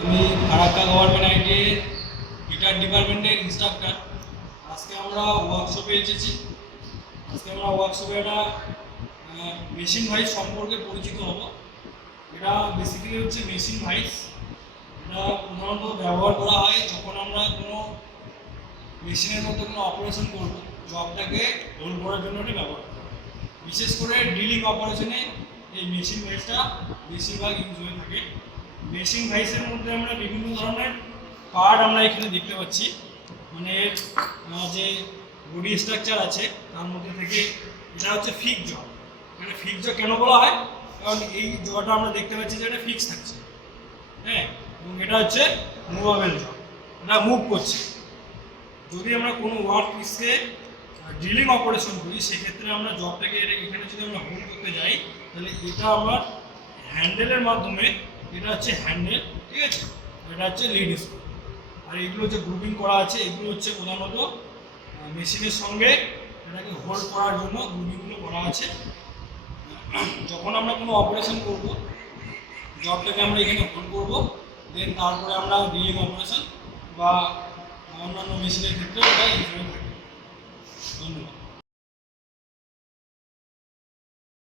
আমি Farakka government ITI guitar ডিপার্টমেন্টের instructor. আজকে আমরা ওয়ার্কশপে এসেছি। আজকে আমরা ওয়ার্কশপে একটা মেশিন ভাইস সম্পর্কে পরিচিত হব। এটা বেসিক্যালি হচ্ছে মেশিন ভাইস। এটা প্রধানত ব্যবহার করা হয় যখন আমরা কোনো মেশিনের মধ্যে কোনো অপারেশন করব, জবটাকে হোল্ড করার জন্য এটা ব্যবহার করা হয়। বিশেষ করে ড্রিলিং অপারেশনে এই মেশিন ভাইসটা বেশিরভাগ ইউজ হয়ে থাকে। মেশিন ভাইসের মধ্যে আমরা বিভিন্ন ধরনের পার্ট আমরা এখানে দেখতে পাচ্ছি। মানে যে বডি স্ট্রাকচার আছে তার মধ্যে থেকে এটা হচ্ছে ফিক্স জ। মানে ফিক্স জ কেন বলা হয়? কারণ এই জটা আমরা দেখতে পাচ্ছি যে এটা ফিক্স থাকছে, হ্যাঁ, এবং এটা হচ্ছে মুভেবল জ, এটা মুভ করছে। যদি আমরা কোনো ওয়ার্ক পিসকে ড্রিলিং অপারেশন করি, সেক্ষেত্রে আমরা জবটাকে এখানে যদি আমরা হোল্ড করতে যাই, তাহলে এটা আমরা হ্যান্ডেলের মাধ্যমে, এটা হচ্ছে হ্যান্ডেল, ঠিক আছে, এটা হচ্ছে লিড স্ক্রু। আর এগুলো যে গ্রুপিং করা আছে, এগুলো হচ্ছে প্রধানত মেশিনের সঙ্গে এটাকে হোল্ড করার জন্য গ্রুপিংগুলো করা আছে। যখন আমরা কোনো অপারেশন করব, জবটাকে আমরা এখানে হোল্ড করব, দেন তারপরে আমরা ড্রিলিং অপারেশন বা অন্যান্য মেশিনের ক্ষেত্রে এটা ইউজ হয়ে থাকে। ধন্যবাদ।